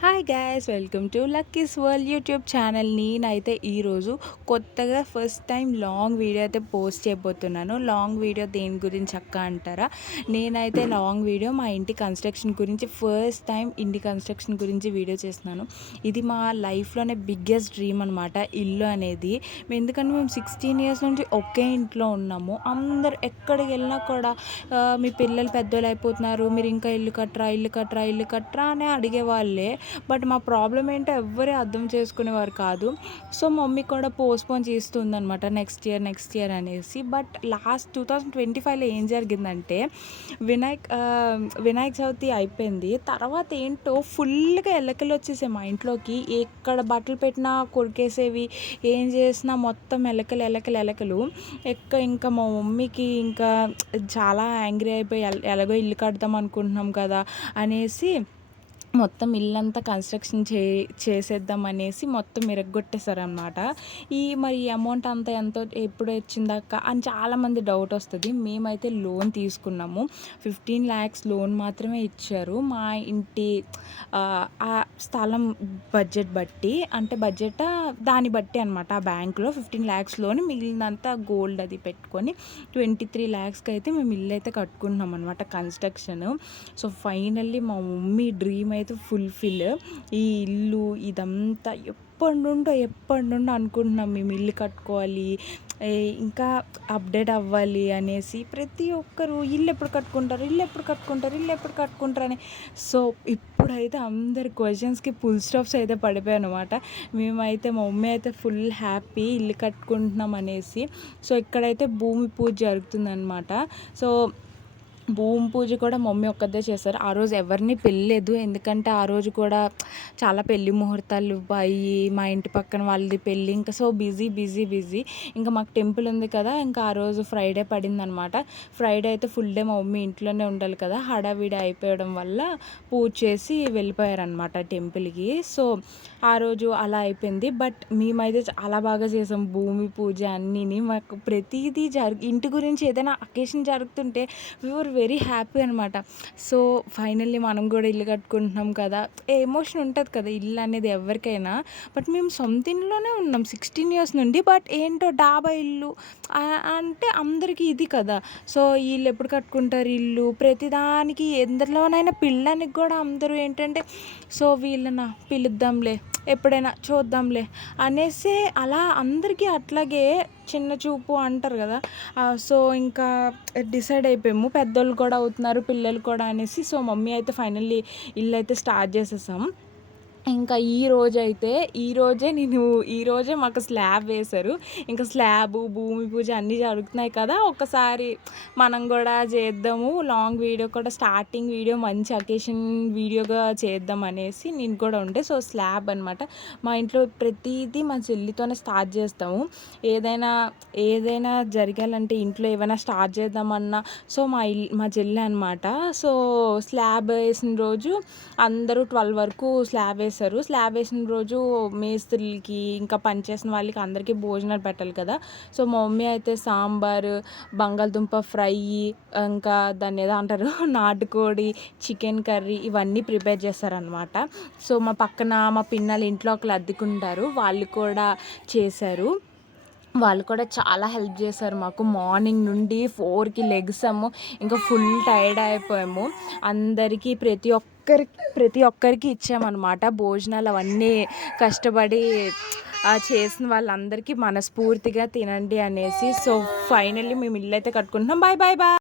Hi guys, welcome to Lucky's world YouTube channel. నేనైతే ఈరోజు కొత్తగా ఫస్ట్ టైం లాంగ్ వీడియో అయితే పోస్ట్ చేయబోతున్నాను. లాంగ్ వీడియో దేని గురించి అక్క అంటారా? నేనైతే లాంగ్ వీడియో మా ఇంటి కన్స్ట్రక్షన్ గురించి, ఫస్ట్ టైం ఇంటి కన్స్ట్రక్షన్ గురించి వీడియో చేస్తున్నాను. ఇది మా లైఫ్లోనే బిగ్గెస్ట్ డ్రీమ్ అనమాట, ఇల్లు అనేది. ఎందుకంటే మేము 16 ఇయర్స్ నుంచి ఒకే ఇంట్లో ఉన్నాము. అందరు ఎక్కడికి వెళ్ళినా కూడా మీ పిల్లలు పెద్దోళ్ళు అయిపోతున్నారు, మీరు ఇంకా ఇల్లు కట్టరా ఇల్లు కట్టరా ఇల్లు కట్టరా అని అడిగేవాళ్ళే. బట్ మా ప్రాబ్లం ఏంటో ఎవ్వరే అర్థం చేసుకునేవారు కాదు. సో మమ్మీ కూడా పోస్ట్పోన్ చేస్తుందనమాట, నెక్స్ట్ ఇయర్ అనేసి. బట్ లాస్ట్ 2025లో ఏం జరిగిందంటే వినాయక చవితి అయిపోయింది. తర్వాత ఏంటో ఫుల్గా ఎలకలు వచ్చేసాయి మా ఇంట్లోకి. ఎక్కడ బట్టలు పెట్టినా కొరికేసేవి, ఏం చేసినా మొత్తం ఎలకలు. ఇంకా మా మమ్మీకి ఇంకా చాలా యాంగ్రీ అయిపోయి, ఎలాగో ఇల్లు కడదాం అనుకుంటున్నాం కదా అనేసి మొత్తం ఇల్లంతా కన్స్ట్రక్షన్ చేసేద్దాం అనేసి మొత్తం ఇరగ్గొట్టేశారనమాట. మరి ఈ అమౌంట్ అంతా ఎంతో ఎప్పుడు వచ్చిందాక అని చాలామంది డౌట్ వస్తుంది. మేమైతే లోన్ తీసుకున్నాము. 15 lakhs లోన్ మాత్రమే ఇచ్చారు. మా ఇంటి ఆ స్థలం బడ్జెట్ బట్టి, అంటే దాన్ని బట్టి అనమాట. ఆ బ్యాంకులో 15 lakhs లోన్, మిగిలినంతా గోల్డ్ అది పెట్టుకొని 23 lakhsకి అయితే మేము ఇల్లు అయితే కట్టుకుంటున్నాం అనమాట, కన్స్ట్రక్షన్. సో ఫైనల్లీ మా మమ్మీ డ్రీమ్ అయితే ఫుల్ఫిల్. ఈ ఇల్లు ఇదంతా ఎప్పటి నుండో అనుకుంటున్నాం మేము ఇల్లు కట్టుకోవాలి, ఇంకా అప్డేట్ అవ్వాలి అనేసి. ప్రతి ఒక్కరు ఇల్లు ఎప్పుడు కట్టుకుంటారు అని. సో ఇప్పుడైతే అందరి క్వశ్చన్స్కి ఫుల్ స్టాప్స్ అయితే పడిపోయాయి అనమాట. మేమైతే మా మమ్మీ అయితే ఫుల్ హ్యాపీ ఇల్లు కట్టుకుంటున్నాం అనేసి. సో ఇక్కడైతే భూమి పూజ జరుగుతుందన్నమాట. సో భూమి పూజ కూడా మమ్మీ ఒక్కదే చేస్తారు. ఆ రోజు ఎవరిని పిలలేదు, ఎందుకంటే ఆ రోజు కూడా చాలా పెళ్లి ముహూర్తాలు అయ్యి, మా ఇంటి పక్కన వాళ్ళది పెళ్ళి, ఇంకా సో బిజీ. ఇంకా మాకు టెంపుల్ ఉంది కదా, ఇంకా ఆ రోజు ఫ్రైడే పడిందనమాట. ఫ్రైడే అయితే ఫుల్ డే మా మమ్మీ ఇంట్లోనే ఉండాలి కదా, హడావిడి అయిపోవడం వల్ల పూజ చేసి వెళ్ళిపోయారనమాట టెంపుల్కి. సో ఆ రోజు అలా అయిపోయింది. బట్ మేమైతే చాలా బాగా చేసాం భూమి పూజ అన్నీని. మాకు ప్రతిదీ ఇంటి గురించి ఏదైనా అకేషన్ జరుగుతుంటే వీఆర్ వెరీ హ్యాపీ అనమాట. సో ఫైనల్లీ మనం కూడా ఇల్లు కట్టుకుంటున్నాం కదా, ఎమోషన్ ఉంటుంది కదా ఇల్లు అనేది ఎవరికైనా. బట్ మేము సొంత ఇంట్లోనే ఉన్నాం 16 years నుండి. బట్ ఏంటో డాబా ఇల్లు అంటే అందరికీ ఇది కదా. సో వీళ్ళు ఎప్పుడు కట్టుకుంటారు ఇల్లు, ప్రతిదానికి ఎందరిలోనైనా పిల్లనికి కూడా అందరూ ఏంటంటే, సో వీళ్ళని పిలుద్దాంలే, ఎప్పుడైనా చూద్దాంలే అనేసి అలా అందరికీ అట్లాగే చిన్న చూపు అంటారు కదా. సో ఇంకా డిసైడ్ అయిపోయాము, పెద్దోళ్ళు కూడా అవుతున్నారు పిల్లలు కూడా అనేసి. సో మమ్మీ అయితే ఫైనల్లీ ఇల్లు అయితే స్టార్ట్ చేసేసాం. ఇంకా ఈరోజే మాకు స్లాబ్ వేశారు. ఇంకా స్లాబు, భూమి పూజ అన్నీ జరుగుతున్నాయి కదా, ఒకసారి మనం కూడా చేద్దాము లాంగ్ వీడియో కూడా, స్టార్టింగ్ వీడియో మంచి అకేషన్ వీడియోగా చేద్దాం అనేసి నేను కూడా ఉండే. సో స్లాబ్ అనమాట. మా ఇంట్లో ప్రతిదీ మా చెల్లితోనే స్టార్ట్ చేస్తాము. ఏదైనా జరగాలంటే, ఇంట్లో ఏమైనా స్టార్ట్ చేద్దామన్నా సో మా చెల్లి అనమాట. సో స్లాబ్ వేసిన రోజు అందరూ 12 వరకు స్లాబ్ వేసిన రోజు మేస్త్రీలకి, ఇంకా పనిచేసిన వాళ్ళకి అందరికీ భోజనాలు పెట్టాలి కదా. సో మా మమ్మీ అయితే సాంబారు, బంగాళదుంప ఫ్రై, ఇంకా దాన్ని ఏదో అంటారు నాటుకోడి చికెన్ కర్రీ, ఇవన్నీ ప్రిపేర్ చేస్తారనమాట. సో మా పక్కన మా పిన్నలు ఇంట్లో ఒకరు అద్దెకుంటారు, వాళ్ళు కూడా చేశారు. వాళ్ళు కూడా చాలా హెల్ప్ చేశారు మాకు. మార్నింగ్ నుండి 4కి లెగ్సాము, ఇంకా ఫుల్ టైర్డ్ అయిపోయాము. అందరికీ ప్రతి ఒక్కరికి ఇచ్చామన్నమాట భోజనాలు అవన్నీ. కష్టపడి చేసిన వాళ్ళందరికీ మనస్ఫూర్తిగా తినండి అనేసి. సో ఫైనల్లీ మేము ఇల్లు అయితే కట్టుకుంటున్నాం. బాయ్.